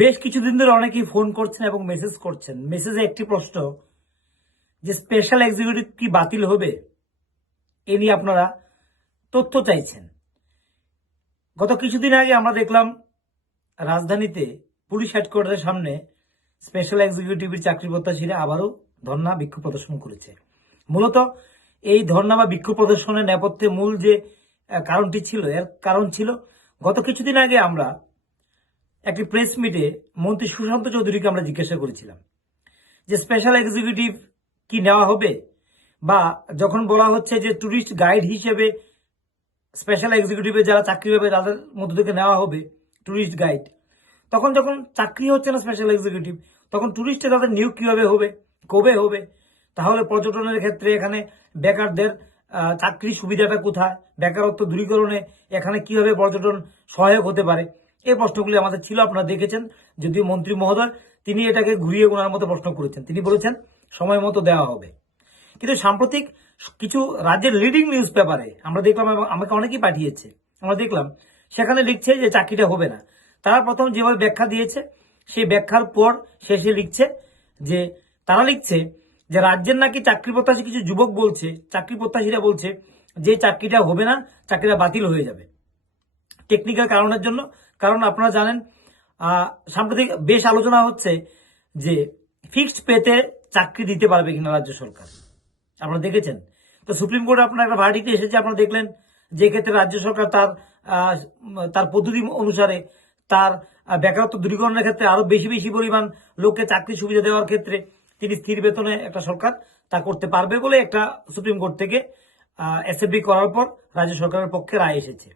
বেশ কিছুদিন ধরে অনেকেই ফোন করছেন এবং মেসেজ করছেন। মেসেজে একটি প্রশ্ন যে স্পেশাল এক্সিকিউটিভ কি বাতিল হবে, এ নিয়ে আপনারা তথ্য চাইছেন। গত কিছুদিন আগে আমরা দেখলাম রাজধানীতে পুলিশ হেডকোয়ার্টারের সামনে স্পেশাল এক্সিকিউটিভের চাকরি প্রত্যাশীরা আবারও ধর্ণা বিক্ষোভ প্রদর্শন করেছে। মূলত এই ধর্ণা বা বিক্ষোভ প্রদর্শনের নেপথ্যে মূল যে কারণটি ছিল, এর কারণ ছিল গত কিছুদিন আগে আমরা একটি প্রেস মিটে মন্ত্রী সুশান্ত চৌধুরীকে আমরা জিজ্ঞাসা করেছিলাম যে স্পেশাল এক্সিকিউটিভ কি নেওয়া হবে, বা যখন বলা হচ্ছে যে ট্যুরিস্ট গাইড হিসেবে স্পেশাল এক্সিকিউটিভে যারা চাকরি পাবে তাদের মধ্য থেকে নেওয়া হবে ট্যুরিস্ট গাইড, তখন যখন চাকরি হচ্ছে না স্পেশাল এক্সিকিউটিভ, তখন ট্যুরিস্টে তাদের নিয়োগ কিভাবে হবে, কবে হবে? তাহলে পর্যটনের ক্ষেত্রে এখানে বেকারদের চাকরি সুবিধাটা কোথায়, বেকারত্ব দূরীকরণে এখানে কিভাবে পর্যটন সহায়ক হতে পারে, এই প্রশ্নগুলি আমাদের ছিল। আপনারা দেখেছেন, যদিও মন্ত্রী মহোদয় তিনি এটাকে ঘুরিয়ে গোনার মতো প্রশ্ন করেছেন। তিনি বলেছেন সময় মতো দেওয়া হবে। কিন্তু সাম্প্রতিক কিছু রাজ্যের লিডিং নিউজ পেপারে আমরা দেখলাম, এবং আমাকে অনেকেই পাঠিয়েছে, আমরা দেখলাম সেখানে লিখছে যে চাকরিটা হবে না। তারা প্রথম যেভাবে ব্যাখ্যা দিয়েছে সেই ব্যাখ্যার পর শেষে লিখছে যে তারা লিখছে যে রাজ্যের নাকি চাকরি প্রত্যাশী কিছু যুবক বলছে, চাকরি প্রত্যাশীরা বলছে যে চাকরিটা হবে না, চাকরিটা বাতিল হয়ে যাবে টেকনিক্যাল কারণের জন্য। কারণ আপনারা জানেন সাম্প্রতিক বেশ আলোচনা হচ্ছে যে ফিক্সড পেতে চাকরি দিতে পারবে কিনা রাজ্য সরকার। আপনারা দেখেছেন তো সুপ্রিম কোর্টে আপনার একটা ভার্ডিক্ট এসেছে, আপনারা দেখলেন, যে ক্ষেত্রে রাজ্য সরকার তার পদ্ধতি অনুসারে তার বেকারত্ব দূরীকরণের ক্ষেত্রে আরো বেশি বেশি পরিমাণ লোককে চাকরি সুবিধা দেওয়ার ক্ষেত্রে তিনি স্থির বেতনে একটা সরকার তা করতে পারবে বলে একটা সুপ্রিম কোর্ট থেকে এসএফবি করার পর রাজ্য সরকারের পক্ষে রায় এসেছে।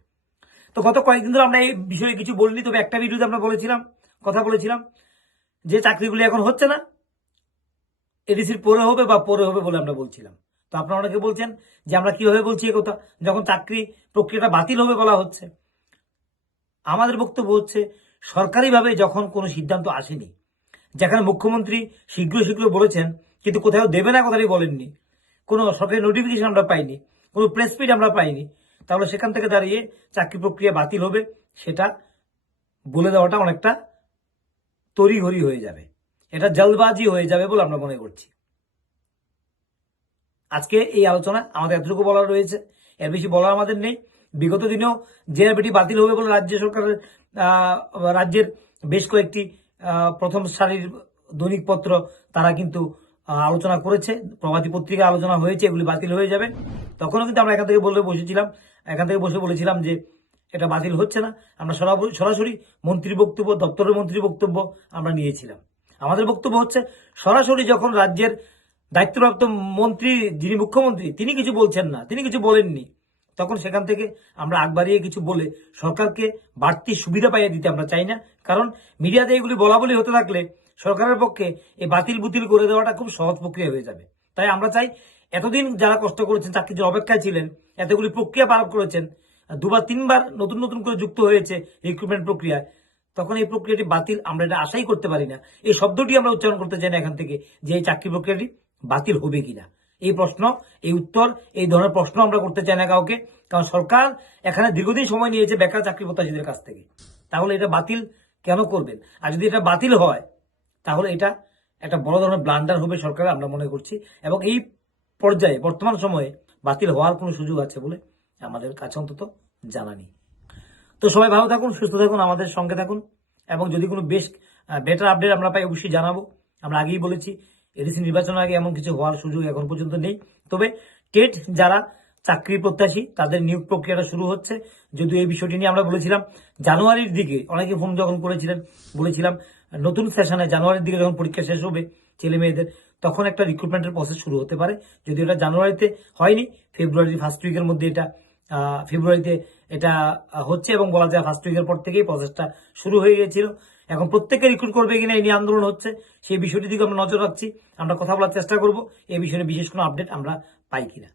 তো গত কয়েকদিন ধরে আমরা এই বিষয়ে কিছু বলিনি, তবে একটা ভিডিওতে আমরা কথা বলেছিলাম যে চাকরিগুলি এখন হচ্ছে না, এডিসির পরে হবে বা পরে হবে বলে আমরা বলছিলাম। তো আপনারা অনেকে বলছেন যে আমরা কিভাবে বলছি এই কথা, যখন চাকরি প্রক্রিয়াটা বাতিল হবে বলা হচ্ছে। আমাদের বক্তব্য হচ্ছে সরকারিভাবে যখন কোনো সিদ্ধান্ত আসেনি, যেখানে মুখ্যমন্ত্রী শীঘ্র বলেছেন কিন্তু কোথাও দেবে না কথাটি বলেননি, কোনো সরকারি নোটিফিকেশন আমরা পাইনি, কোনো প্রেস মিট আমরা পাইনি, তাহলে সেখান থেকে দাঁড়িয়ে চাকরি প্রক্রিয়া বাতিল হবে সেটা বলে দেওয়াটা অনেকটা তড়িঘড়ি হয়ে যাবে, এটা জলবাজি হয়ে যাবে বলে আমরা মনে করছি। আজকে এই আলোচনা আমাদের এতটুকু বলার রয়েছে, এর বেশি বলার আমাদের নেই। বিগত দিনেও জেআরবিটি বাতিল হবে বলে রাজ্য সরকারের রাজ্যের বেশ কয়েকটি প্রথম সারির দৈনিক পত্র তারা কিন্তু আলোচনা করেছে, প্রভাতী পত্রিকায় আলোচনা হয়েছে, এগুলি বাতিল হয়ে যাবে। তখনও কিন্তু আমরা এখান থেকে বসে বলেছিলাম যে এটা বাতিল হচ্ছে না। আমরা সরাসরি মন্ত্রীর বক্তব্য, দপ্তরের মন্ত্রীর বক্তব্য আমরা নিয়েছিলাম। আমাদের বক্তব্য হচ্ছে সরাসরি যখন রাজ্যের দায়িত্বপ্রাপ্ত মন্ত্রী, যিনি মুখ্যমন্ত্রী, তিনি কিছু বলছেন না, তিনি কিছু বলেননি, তখন সেখান থেকে আমরা আগ বাড়িয়ে কিছু বলে সরকারকে বাড়তি সুবিধা পাইয়ে দিতে আমরা চাই না। কারণ মিডিয়াতে এগুলি বলা হতে থাকলে সরকারের পক্ষে এই বাতিল বুতিল করে দেওয়াটা খুব সহজ প্রক্রিয়া হয়ে যাবে। তাই আমরা চাই এতদিন যারা কষ্ট করেছেন, চাকরির জন্য অপেক্ষায় ছিলেন, এতগুলি প্রক্রিয়া পার করেছেন, দুবার তিনবার নতুন করে যুক্ত হয়েছে রিক্রুটমেন্ট প্রক্রিয়ায়, তখন এই প্রক্রিয়াটি বাতিল আমরা এটা আশাই করতে পারি না। এই শব্দটি আমরা উচ্চারণ করতে চাই না এখান থেকে যে এই চাকরি প্রক্রিয়াটি বাতিল হবে কিনা। এই প্রশ্ন, এই উত্তর, এই ধরনের প্রশ্ন আমরা করতে চাই না কাউকে, কারণ সরকার এখানে দীর্ঘদিন সময় নিয়েছে বেকার চাকরি প্রত্যাশীদের কাছ থেকে। তাহলে এটা বাতিল কেন করবেন? আর যদি এটা বাতিল হয় তাহলে এটা একটা বড় ধরনের ব্লান্ডার হবে সরকারের, আমরা মনে করছি। এবং এই পর্যায়ে বর্তমান সময়ে বাতিল হওয়ার কোনো সুযোগ আছে বলে আমাদের কাছে অন্তত জানা নেই। তো সবাই ভালো থাকুন, সুস্থ থাকুন, আমাদের সঙ্গে থাকুন, এবং যদি কোনো বেটার আপডেট আমরা পাই অবশ্যই জানাবো। আমরা আগেই বলেছি এডিসি নির্বাচনের আগে এমন কিছু হওয়ার সুযোগ এখন পর্যন্ত নেই। তবে টেট যারা চাকরি প্রত্যাশী তাদের নিয়োগ প্রক্রিয়াটা শুরু হচ্ছে। যদিও এই বিষয়টি নিয়ে আমরা বলেছিলাম জানুয়ারির দিকে, অনেকে ফোন যখন করেছিলেন, বলেছিলাম নতুন সেশনে জানুয়ারির দিকে যখন পরীক্ষা শেষ হবে ছেলে মেয়েদের, তখন একটা রিক্রুটমেন্টের প্রসেস শুরু হতে পারে। যদি এটা জানুয়ারিতে হয়নি, ফেব্রুয়ারির ফার্স্ট উইকের মধ্যে ফেব্রুয়ারিতে এটা হচ্ছে, এবং বলা যায় ফার্স্ট উইকের পর থেকেই প্রসেসটা শুরু হয়ে গিয়েছিল। এখন প্রত্যেককে রিক্রুট করবে কিনা এই নিয়ে আন্দোলন হচ্ছে, সেই বিষয়টির দিকে আমরা নজর রাখছি, আমরা কথা বলার চেষ্টা করব এই বিষয়ে বিশেষ কোনো আপডেট আমরা পাই কিনা।